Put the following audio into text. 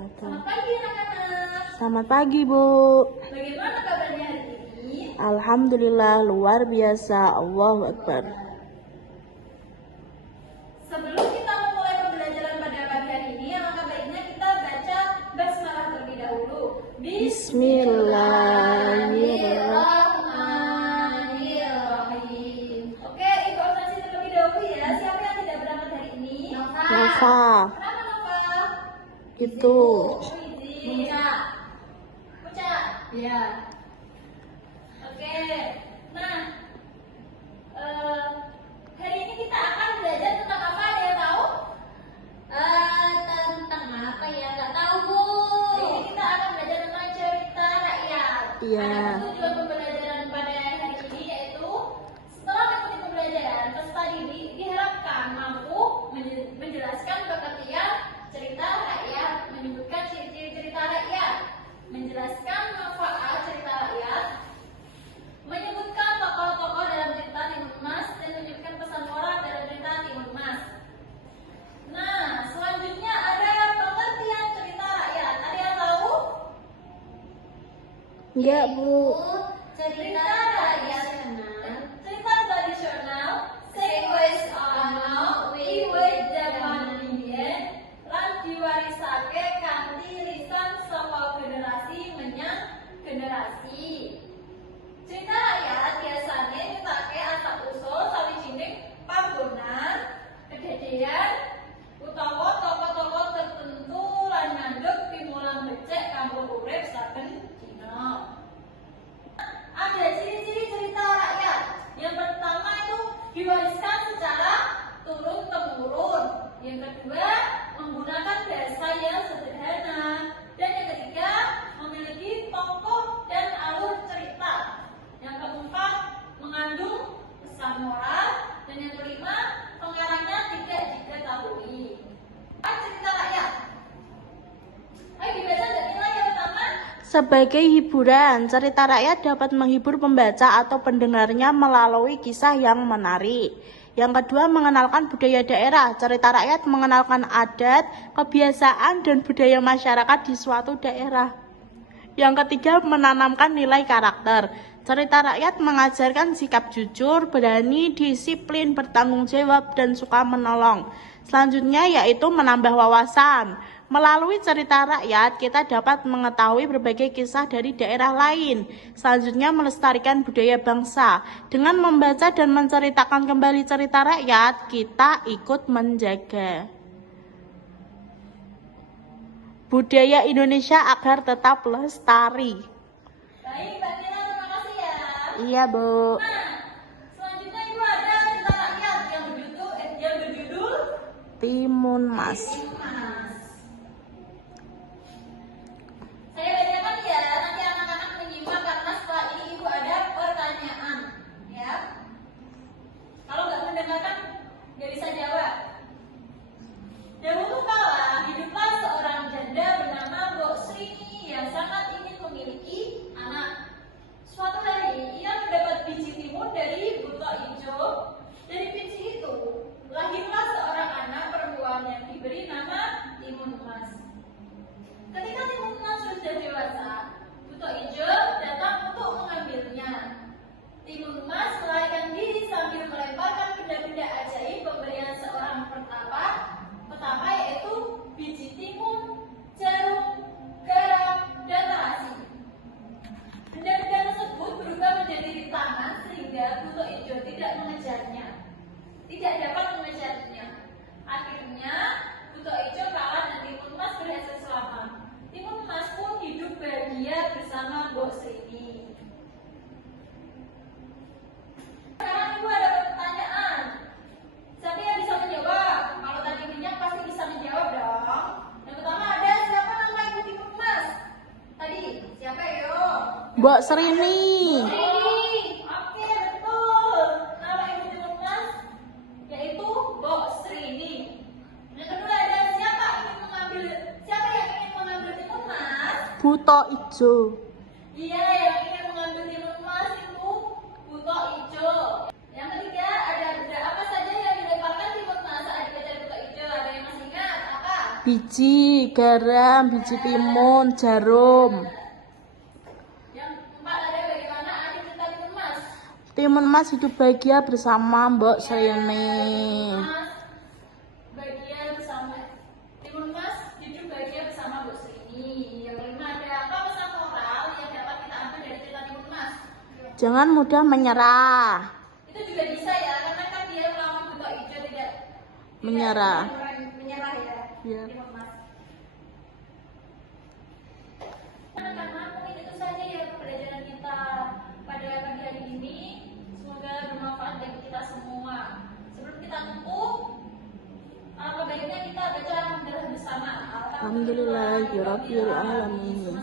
wabarakatuh. Selamat pagi anak-anak. Selamat pagi, Bu. Bagaimana kabarnya hari ini? Alhamdulillah, luar biasa. Allahu Akbar. Sebelum kita memulai pembelajaran pada pagi hari ini, alangkah baiknya kita baca basmalah terlebih dahulu. Bismillahirrahmanirrahim. Oke, Ibu absensi terlebih dahulu ya. Siapa yang tidak berangkat hari ini? Nova. Kenapa Nova? Itu. Muca. Iya. Oke. Nah, hari ini kita akan belajar tentang apa? Ada yang tahu? Tentang apa ya? Nggak tahu, Bu. Hari ini kita akan belajar tentang cerita rakyat. Iya. Ada tujuan pembelajaran pada hari ini yaitu setelah mengikuti pembelajaran, peserta didik diharapkan mampu menjelaskan pengertian cerita rakyat, menyebutkan ciri-ciri cerita rakyat, menjelaskan manfaat cerita rakyat, menyebutkan tokoh-tokoh dalam cerita Timun Emas, dan menyebutkan pesan moral dalam cerita Timun Emas. Nah, selanjutnya ada pengertian cerita rakyat. Ada yang tahu? Enggak, Bu. Cerita rakyat, cerita tradisional, sing wis ana wiwit jaman biyen lan diwarisake kanthi lisan saka generasi menyang generasi. Cerita rakyat biasanya nyritake asal usul sawijining panggonan, kedadian utawa tokoh-tokoh tertentu lan ngandhut pimulang becik kanggo urip saben dina. Ada ciri-ciri cerita rakyat. Yang pertama itu diwariskan secara turun-temurun. Yang kedua, menggunakan bahasa yang sederhana. Dan yang ketiga, memiliki tokoh dan alur cerita. Yang keempat, mengandung pesan moral. Dan yang kelima, pengarangnya tidak diketahui. Cerita rakyat. Ayo dibaca dan nilai yang pertama. Sebagai hiburan, cerita rakyat dapat menghibur pembaca atau pendengarnya melalui kisah yang menarik. Yang kedua, mengenalkan budaya daerah. Cerita rakyat mengenalkan adat, kebiasaan, dan budaya masyarakat di suatu daerah. Yang ketiga, menanamkan nilai karakter. Cerita rakyat mengajarkan sikap jujur, berani, disiplin, bertanggung jawab, dan suka menolong. Selanjutnya yaitu menambah wawasan. Melalui cerita rakyat, kita dapat mengetahui berbagai kisah dari daerah lain. Selanjutnya, melestarikan budaya bangsa. Dengan membaca dan menceritakan kembali cerita rakyat, kita ikut menjaga budaya Indonesia agar tetap lestari. Baik, Mbak Nila, terima kasih ya. Iya, Bu. Nah, selanjutnya Ibu ada cerita rakyat yang berjudul Timun Mas. Timun Mas. Saya bacakan ya, nanti anak-anak menyimak karena setelah ini Ibu ada pertanyaan, ya. Kalau nggak mendengarkan, nggak bisa jawab. Dahulu kala hiduplah seorang janda bernama Mbok Srini yang sangat ingin memiliki anak. Suatu hari ia mendapat biji timun dari buto ijo. Dari biji itu lahirlah seorang anak perempuan yang diberi nama Timun Emas. Ketika Timun Emas sudah dewasa, buto ijo datang untuk mengambilnya. Timun Emas melarikan diri sambil melemparkan benda-benda ajaib pemberian seorang pertama yaitu biji timun, jarum, garam, dan terasi. Benda-benda tersebut berubah menjadi rintangan sehingga buto ijo tidak mengejarnya, tidak dapat mengejarnya. Akhirnya buto ijo kalah dan Timun Emas berhasil selamat. Timun Emas pun hidup bahagia bersama Mbok Srini. Sekarang Ibu ada pertanyaan. Siapa yang bisa menjawab? Kalau tadi minyak pasti bisa menjawab dong. Yang pertama ada siapa nama Ibu Timun Emas? Tadi siapa yo? Mbok Srini. Oke, betul. Nama Ibu Timun Emas yaitu Mbok Srini. Yang kedua ada siapa yang ingin mengambil Timun Emas? Buto ijo. Iya, yang ingin mengambil Timun Emas itu buto ijo. Yang ketiga ada benda apa saja yang dilemparkan Timun Emas saat dikejar buto ijo? Ada yang masih ingat apa? biji garam, biji timun, jarum. Yang keempat ada bagaimana arti cerita Timun Mas? Timun Mas hidup bahagia bersama Mbok Sreni. Mas bahagia bersama Timun Mas hidup bahagia bersama Bu Srini. Yang kelima ada apa pesan moral yang dapat kita ambil dari cerita Timun Mas? Jangan mudah menyerah. Itu juga bisa ya, karena kan dia melawan buta hijau tidak Menyerah. menyerah ya. Ya. Timun Mas. Karena mungkin itu saja ya pembelajaran kita pada pagi hari ini. Semoga bermanfaat bagi kita semua. Sebelum kita tutup, apa baiknya kita baca hamdalah bersama. Alhamdulillahirabbil alamin.